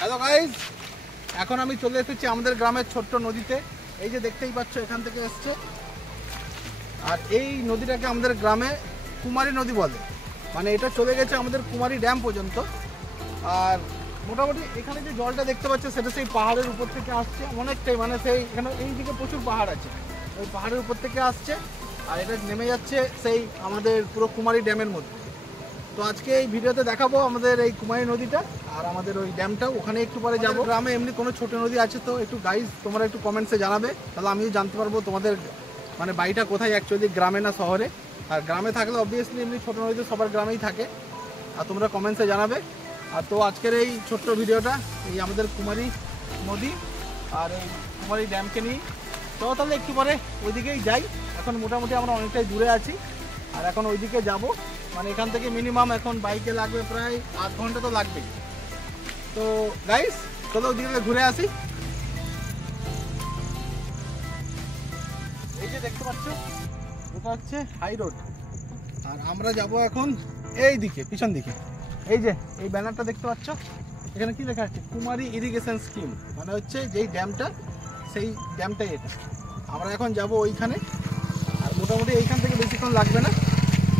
Hello guys, এখন আমি চলে এসেছি আমাদের গ্রামের ছোট্ট নদীতে। এই যে দেখতেই পাচ্ছ এখান থেকে এসছে, আর এই নদীটাকে আমাদের গ্রামে কুমারী নদী বলে। মানে এটা চলে গেছে আমাদের কুমারী ড্যাম পর্যন্ত। আর মোটামুটি এখানে যে জলটা দেখতে পাচ্ছ সেটা সেই পাহাড়ের উপর থেকে আসছে অনেকটাই, মানে সেই এখানে এই দিকে প্রচুর পাহাড় আছে, ওই পাহাড়ের উপর থেকে আসছে আর এটা নেমে যাচ্ছে সেই আমাদের পুরো কুমারী ড্যামের মধ্যে। তো আজকে এই ভিডিওতে দেখাবো আমাদের এই কুমারী নদীটা আর আমাদের ওই ড্যামটা, ওখানে একটু পরে যাবো। গ্রামে এমনি কোনো ছোট নদী আছে তো একটু গাইজ তোমরা একটু কমেন্টসে জানাবে, তাহলে আমিও জানতে পারবো তোমাদের মানে বাড়িটা কোথায়, অ্যাকচুয়ালি গ্রামে না শহরে। আর গ্রামে থাকলে অবভিয়াসলি এমনি ছোট নদী তো সবার গ্রামেই থাকে, আর তোমরা কমেন্টসে জানাবে। আর তো আজকের এই ছোট্ট ভিডিওটা এই আমাদের কুমারী নদী আর এই কুমারী ড্যামকে নিয়ে। তো তাহলে একটু পরে ওইদিকেই যাই। এখন মোটামুটি আমরা অনেকটাই দূরে আছি আর এখন ওইদিকে যাব। মানে এখান থেকে মিনিমাম এখন বাইকে লাগবে প্রায় 8 ঘন্টা তো লাগবেই। তো গাইস চলো ওইদিকে ঘুরে আসি। এই যে দেখতে পাচ্ছ এটা হচ্ছে হাই রোড, আর আমরা যাব এখন এই দিকে পিছন দিকে। এই যে এই ব্যানারটা দেখতে পাচ্ছ, এখানে কি লেখা আছে কুমারী ইরিগেশন স্কিম, মানে হচ্ছে যেই ড্যামটা সেই ড্যামটাই এটা। আমরা এখন যাব ওইখানে, আর মোটামুটি এইখান থেকে বেশিক্ষণ লাগবে না,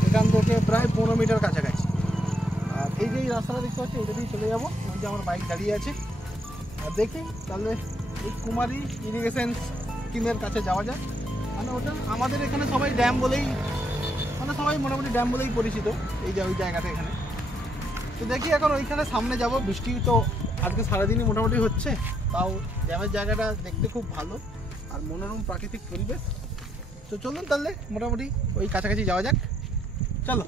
এখান থেকে প্রায় 15 মিটার কাছাকাছি। আর এই যে এই রাস্তাটা দেখতে পাচ্ছি এটা দিয়ে চলে যাবো, ওই যে আমার বাইক দাঁড়িয়ে আছে। আর দেখি তাহলে এই কুমারী ইরিগেশন স্কিমের কাছে যাওয়া যায়। মানে ওটা আমাদের এখানে সবাই ড্যাম বলেই, মানে সবাই মোটামুটি ড্যাম বলেই পরিচিত এই যে ওই জায়গাটা এখানে। তো দেখি এখন ওইখানে সামনে যাব। বৃষ্টি তো আজকে সারাদিনই মোটামুটি হচ্ছে, তাও ড্যামের জায়গাটা দেখতে খুব ভালো আর মনোরম প্রাকৃতিক পরিবেশ। তো চলুন তাহলে মোটামুটি ওই কাছাকাছি যাওয়া যাক, চলো।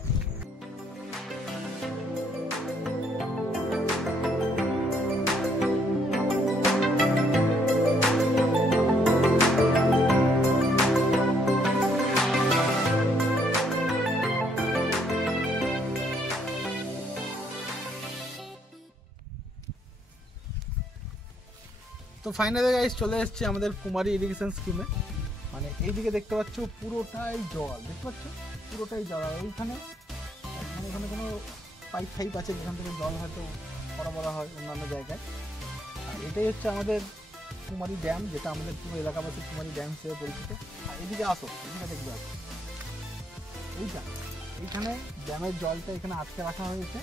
তো ফাইনালি গাইস চলে এসেছি আমাদের কুমারী ইরিগেশন স্কিমে। মানে এইদিকে দেখতে পাচ্ছ পুরোটাই জল, দেখতে পাচ্ছ পুরোটাই জল। আর ওইখানে মানে এখানে কোনো পাইপ ফাইপ আছে যেখান থেকে জল হয়তো সরবরাহ হয় অন্যান্য জায়গায়। আর এটাই হচ্ছে আমাদের কুমারী ড্যাম, যেটা আমাদের পুরো এলাকাবাসী কুমারী ড্যাম হিসেবে পরিচিত। আর এদিকে আসো, এদিকে দেখবে আসো এইখানে ড্যামের জলটা এখানে আটকে রাখা হয়েছে,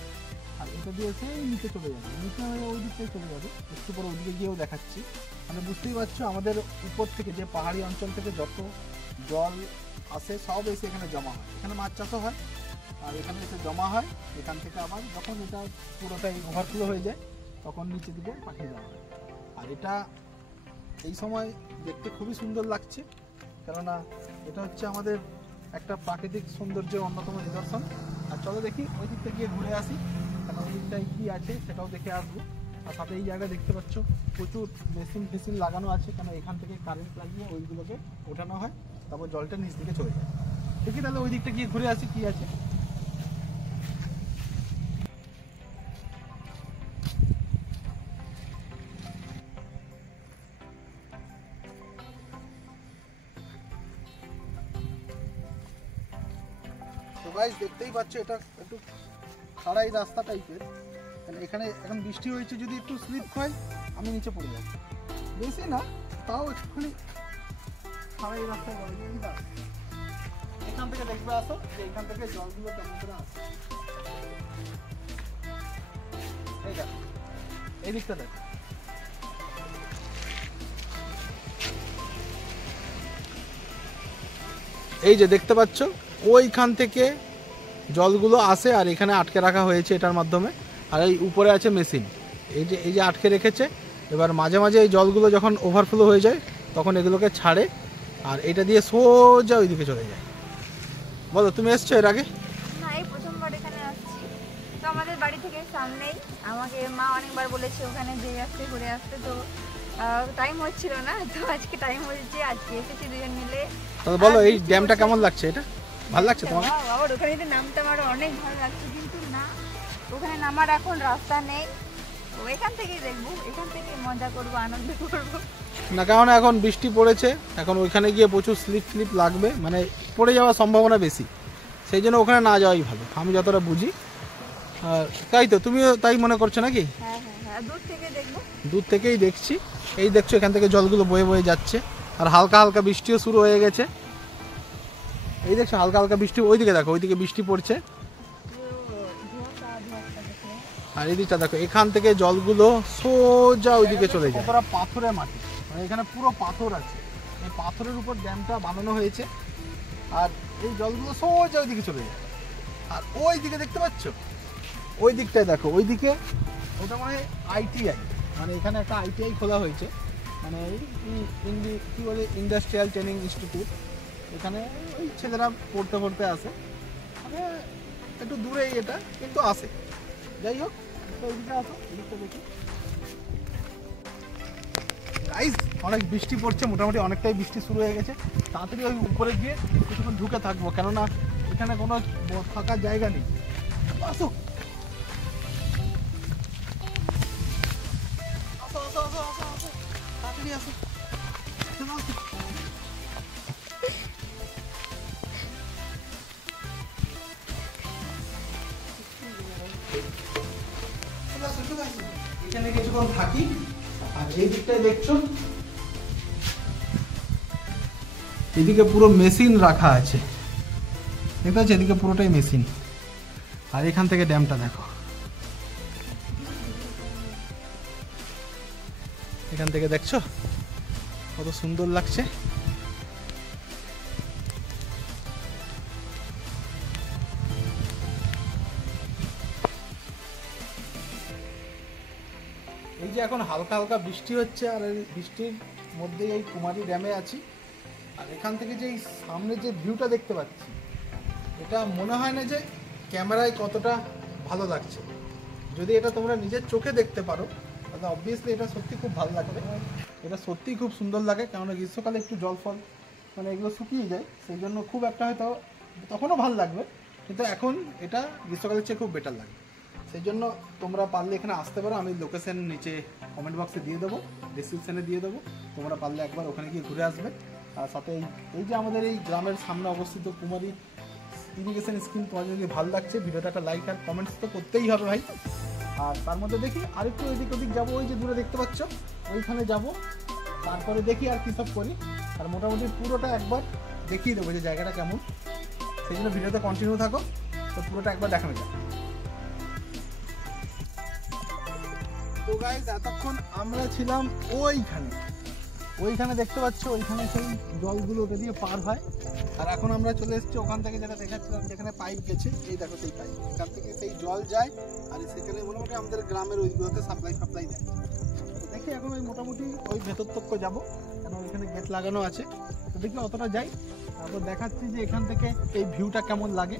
আর এটা দিয়ে সেই নিচে চলে যাবে, নিচে ওই দিকটাই চলে যাবে। একটু পরে ওইদিকে গিয়েও দেখাচ্ছি। মানে বুঝতেই পারছো আমাদের উপর থেকে যে পাহাড়ি অঞ্চল থেকে যত জল আসে সব এসে এখানে জমা হয়। এখানে মাছ চাষও হয় আর এখানে এসে জমা হয়। এখান থেকে আবার যখন এটা পুরোটাই ওভারফ্লো হয়ে যায় তখন নিচে দিকে পাঠিয়ে দেওয়া হয়। আর এটা এই সময় দেখতে খুবই সুন্দর লাগছে, কেননা এটা হচ্ছে আমাদের একটা প্রাকৃতিক সৌন্দর্যের অন্যতম নিদর্শন। আর চলো দেখি ওই দিকটা গিয়ে ঘুরে আসি, কারণ ওই দিকটায় কী আছে সেটাও দেখে আসবো। আর সাথে এই জায়গায় দেখতে পাচ্ছ প্রচুর মেশিন ফেসিন লাগানো আছে, কারণ এখান থেকে কারেন্ট লাগিয়ে ওইগুলোকে ওঠানো হয়, তারপর জলটা নিচ দিকে চলে যায়। দেখি তাহলে ওই দিকটা গিয়ে ঘুরে আসি কী আছে। তো গাইস দেখতেই পাচ্ছ এটা একটু খাড়াই রাস্তা টাইপের, এখানে এখন বৃষ্টি হয়েছে, যদি একটু স্লিপ হয় আমি নিচে পড়ে যাচ্ছি, বেশি না তাও একটুখানি খাড়াই রাস্তায় বলে। এখান থেকে দেখবে আসো যে এখান থেকে জলগুলো কেমন করে আসে। এই দেখো এই দিকটা দেখো, এই যে দেখতে পাচ্ছ ওইখান থেকে জলগুলো আসে আর এখানে আটকে রাখা হয়েছে এটার মাধ্যমে। আর এই উপরে আছে মেশিন, এই যে আটকে রেখেছে। এবার মাঝে মাঝে এই জলগুলো যখন ওভারফ্লো হয়ে যায় তখন এগুলোকে ছাড়ে আর এটা দিয়ে সোজা ওইদিকে চলে যায়। বলো তুমি এসছো এর আগে? না, এই প্রথমবার এখানে আসছি। তো আমাদের বাড়ি থেকে সামনেই, আমাকে মা অনেকবার বলেছে ওখানে যেয়ে আসতে ঘুরে আসতে, তো টাইম হচ্ছিল না, তো আজকে টাইম হয়েছে, আজকে এসেছি দুজন মিলে। তো বলো এই ড্যামটা কেমন লাগছে? এটা ভালো লাগছে তোমার? আবার ওখানে যে নামতে আমার অনেক ভালো লাগছে, কিন্তু না ওখানে নামার এখন রাস্তা নেই। তো এখান থেকেই দেখবো, এখান থেকে মজা করবো, আনন্দ করবো না, কারণ এখন বৃষ্টি পড়েছে, এখন ওইখানে গিয়ে প্রচুর স্লিপ লাগবে, মানে পড়ে যাওয়ার সম্ভাবনা বেশি, সেই জন্য ওখানে না যাওয়াই ভালো আমি যতটা বুঝি। আর তাই তো তুমিও তাই মনে করছো নাকি? হ্যাঁ হ্যাঁ হ্যাঁ, আর দূর থেকে দেখবো। দূর থেকেই দেখছি। এই দেখছো এখান থেকে জলগুলো বয়ে বয়ে যাচ্ছে, আর হালকা হালকা বৃষ্টিও শুরু হয়ে গেছে। এই দেখছো হালকা হালকা বৃষ্টি, ওইদিকে দেখো ওইদিকে বৃষ্টি পড়ছে। আর এই দিকটা দেখো এখান থেকে জলগুলো সোজা ওইদিকে চলে যায়। কতটা পাথরের মাটি, মানে এখানে পুরো পাথর আছে, এই পাথরের উপর ড্যামটা বানানো হয়েছে। আর এই জলগুলো সোজা ওইদিকে চলে যায়। আর ওই দিকে দেখতে পাচ্ছ, ওই দিকটায় দেখো, ওইদিকে ওটা মানে আইটিআই, মানে এখানে একটা আইটিআই খোলা হয়েছে, মানে কি বলে ইন্ডাস্ট্রিয়াল ট্রেনিং ইনস্টিটিউট। এখানে ওই ছেলেরা পড়তে পড়তে আসে, মানে একটু দূরেই এটা, কিন্তু আসে। যাই হোক, ওইদিকে আসো, এদিকটা দেখি। গাইস অনেক বৃষ্টি পড়ছে, মোটামুটি অনেকটাই বৃষ্টি শুরু হয়ে গেছে। তাড়াতাড়ি ওই উপরে গিয়ে কিছুক্ষণ ঢুকে থাকবো, কেননা এখানে কোনো ফাঁকা জায়গা নেই। আসো তাড়াতাড়ি আসো। এখানে কিছুক্ষণ থাকি। আর এই দিকটায় দেখছো এদিকে পুরো মেশিন রাখা আছে, দেখতে পাচ্ছ এদিকে পুরোটাই মেশিন। আর এখান থেকে ড্যামটা দেখো, এখান থেকে দেখছো কত সুন্দর লাগছে। এই যে এখন হালকা হালকা বৃষ্টি হচ্ছে, আর এই বৃষ্টির মধ্যে এই কুমারী ড্যামে আছি। আর এখান থেকে যে সামনে যে ভিউটা দেখতে পাচ্ছি, এটা মনে হয় না যে ক্যামেরায় কতটা ভালো লাগছে। যদি এটা তোমরা নিজের চোখে দেখতে পারো তাহলে অবভিয়াসলি এটা সত্যি খুব ভালো লাগবে। এটা সত্যিই খুব সুন্দর লাগে, কেননা গ্রীষ্মকালে একটু জল ফল মানে এগুলো শুকিয়ে যায়, সেই জন্য খুব একটা হয়তো তখনও ভালো লাগবে, কিন্তু এখন এটা গ্রীষ্মকালের চেয়ে খুব বেটার লাগে। সেই জন্য তোমরা পারলে এখানে আসতে পারো। আমি লোকেশন নিচে কমেন্ট বক্সে দিয়ে দেবো, ডিসক্রিপশানে দিয়ে দেবো, তোমরা পারলে একবার ওখানে গিয়ে ঘুরে আসবে। আর সাথে এই যে আমাদের এই গ্রামের সামনে অবস্থিত কুমারী ইরিগেশন স্কিম, তোমার যদি ভালো লাগছে ভিডিওটা একটা লাইক আর কমেন্টস তো করতেই হবে ভাই। আর তার মধ্যে দেখি আরেকটু এদিক ওদিক যাবো, ওই যে দূরে দেখতে পাচ্ছ ওইখানে যাব, তারপরে দেখি আর কী সব করি। আর মোটামুটি পুরোটা একবার দেখিয়ে দেবো যে জায়গাটা কেমন, সেই জন্য ভিডিওতে কন্টিনিউ থাকো, তো পুরোটা একবার দেখানো যায়। তো গাইস এতক্ষণ আমরা ছিলাম ওইখানে দেখতে পাচ্ছ, ওইখানে সেই জলগুলো ওটা দিয়ে পার হয়। আর এখন আমরা চলে এসেছি ওখান থেকে, যেটা দেখাচ্ছিলাম যেখানে পাইপ গেছে, এই দেখো সেই পাইপ, এখান থেকে সেই জল যায় আর সেখানে মোটামুটি আমাদের গ্রামের ওইগুলোতে সাপ্লাই দেয়। তো দেখি এখন ওই মোটামুটি ওই ভেতর তক্ক যাবো, কেন ওইখানে গেট লাগানো আছে। তো দেখি অতটা যাই, তারপর দেখাচ্ছি যে এখান থেকে এই ভিউটা কেমন লাগে।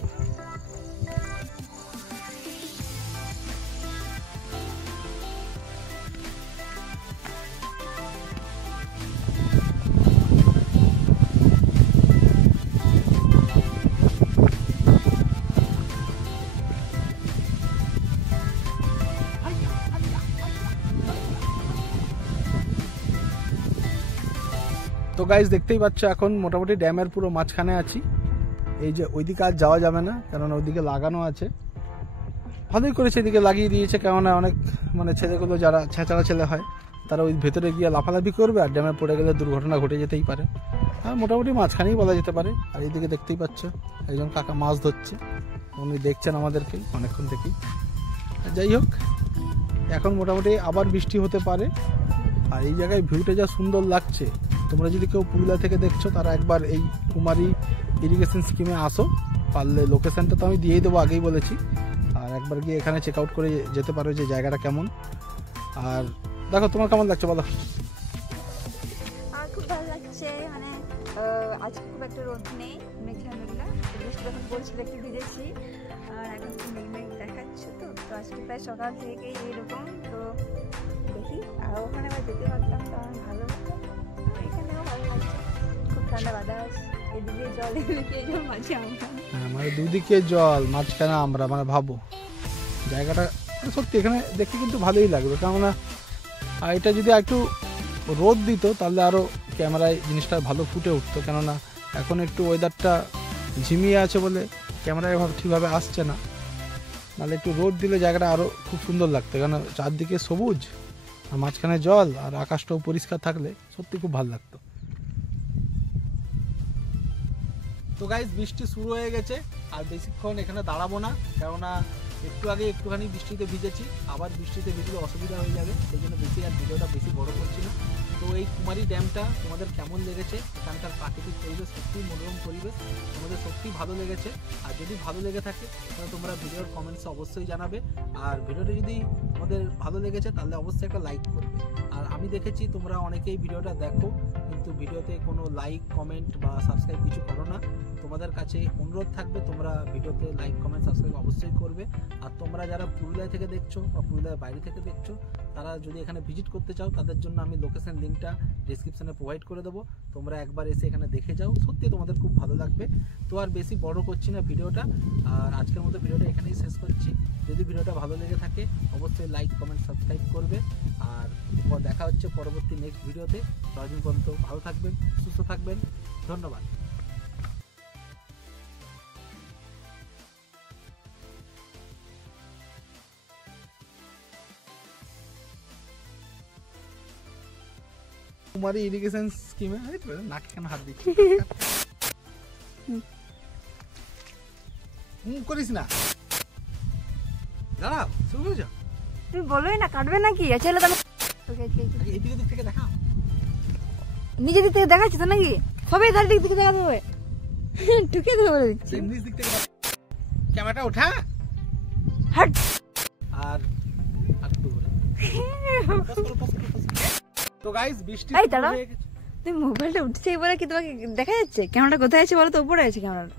তো গাইস দেখতেই পাচ্ছ এখন মোটামুটি ড্যামের পুরো মাঝখানে আছি। এই যে ওইদিকে আর যাওয়া যাবে না, কেননা ওইদিকে লাগানো আছে, ভালোই করেছে এদিকে লাগিয়ে দিয়েছে, কেননা অনেক মানে ছেলেগুলো যারা ছেঁচড়া ছেলে হয় তারা ওই ভেতরে গিয়ে লাফালাফি করবে, আর ড্যামে পড়ে গেলে দুর্ঘটনা ঘটে যেতেই পারে। আর মোটামুটি মাঝখানেই বলা যেতে পারে। আর এইদিকে দেখতেই পাচ্ছ একজন কাকা মাছ ধরছে, উনি দেখছেন আমাদেরকে অনেকক্ষণ থেকেই। যাই হোক, এখন মোটামুটি আবার বৃষ্টি হতে পারে। আর এই জায়গায় ভিউটা যা সুন্দর লাগছে, তোমরা যদি কেউ পুরুলিয়া থেকে দেখছো তারা একবার এই কুমারী ইরিগেশন স্কিমে আসো, পারলে লোকেশনটা তো আমি দিয়েই দেবো, আগেই বলেছি। আর একবার গিয়ে এখানে চেক আউট করে যেতে পারো যে জায়গাটা কেমন। আর দেখো তোমার কেমন লাগছে বলো। আমার খুব ভালো লাগছে, মানে আজকে খুব একটা রোদ নেই, মেঘলা মেঘলা, বৃষ্টি যখন পড়ছিল একটু ভিজেছি, আর এখন খুব মেঘ দেখাচ্ছে। তো আজকে প্রায় সকাল থেকেই এরকম। তো দেখি আর ওখানে আবার যেতে পারতাম তো আমার ভালো লাগতো, এখানেও ভালো লাগছে, খুব ঠান্ডা বাতাস, এদিকে জল এদিকে জল, মাঝে আমরা, মানে দুদিকে জল মাঝখানে আমরা, মানে ভাবো জায়গাটা সত্যি এখানে দেখতে কিন্তু ভালোই লাগবে। কেননা এটা যদি একটু রোদ দিত তাহলে আরও ক্যামেরায় জিনিসটা ভালো ফুটে উঠতো, কেননা এখন একটু ওয়েদারটা ঝিমিয়ে আছে বলে ক্যামেরায় ঠিকভাবে আসছে না। নাহলে একটু রোদ দিলে জায়গাটা আরও খুব সুন্দর লাগতো, কারণ চারদিকে সবুজ আর মাঝখানে জল আর আকাশটাও পরিষ্কার থাকলে সত্যি খুব ভালো লাগতো। তো গাইস বৃষ্টি শুরু হয়ে গেছে, আর বেশিক্ষণ এখানে দাঁড়াবো না, কেননা একটু আগে একটুখানি বৃষ্টিতে ভিজেছি, আবার বৃষ্টিতে ভিজলে অসুবিধা হয়ে যাবে, সেই জন্য বেশি আর ভিডিওটা বেশি বড় করছি না। তো এই কুমারী ড্যামটা তোমাদের কেমন লেগেছে, এখানকার প্রাকৃতিক পরিবেশ সত্যিই মনোরম পরিবেশ, তোমাদের সত্যিই ভালো লেগেছে। আর যদি ভালো লেগে থাকে তাহলে তোমরা ভিডিওর কমেন্টসে অবশ্যই জানাবে। আর ভিডিওটা যদি তোমাদের ভালো লেগেছে তাহলে অবশ্যই একটা লাইক করবে। আর আমি দেখেছি তোমরা অনেকেই ভিডিওটা দেখো কিন্তু ভিডিওতে কোনো লাইক কমেন্ট বা সাবস্ক্রাইব কিছু করো না। তোমাদের কাছে অনুরোধ থাকবে তোমরা ভিডিওতে লাইক কমেন্ট সাবস্ক্রাইব অবশ্যই করবে। আর তোমরা যারা পুরুলিয়া থেকে দেখছো বা পুরুলিয়ার বাইরে থেকে দেখছো, তারা যদি এখানে ভিজিট করতে চাও তাদের জন্য আমি লোকেশন লিঙ্কটা ডিসক্রিপশনে প্রোভাইড করে দেবো, তোমরা একবার এসে এখানে দেখে যাও, সত্যি তোমাদের খুব ভালো লাগবে। তো আর বেশি বড় করছি না ভিডিওটা, আর আজকের মতো ভিডিওটা এখানেই শেষ করছি। যদি ভিডিওটা ভালো লেগে থাকে অবশ্যই লাইক কমেন্ট সাবস্ক্রাইব করবে। আর দেখা হচ্ছে পরবর্তী নেক্সট ভিডিওতে। ততদিন পর্যন্ত ভালো থাকবেন, সুস্থ থাকবেন, ধন্যবাদ। কুমারী ইরিগেশন স্কিমে নাকে কেন হাত দিচ্ছি, করিস না, দাঁড়াও শুরু করেছ, তুমি বলোই না কাটবে নাকি? চলো তাহলে এইদিকে দিক থেকে দেখাও, নিজের দিক থেকে দেখাচ্ছি তো নাকি? সবাই ধার দিক থেকে দেখাতে হবে, ঢুকে দেবো বলে দিচ্ছি। নিচ দিক থেকে ক্যামেরাটা ওঠা, হাট। আর একটু করে তো গাইস বৃষ্টি এই দাঁড়াও, তুমি মোবাইলটা উঠছে বলে কি তোমাকে দেখা যাচ্ছে? ক্যামেরাটা কোথায় আছে বলো তো? উপরে আছে ক্যামেরাটা।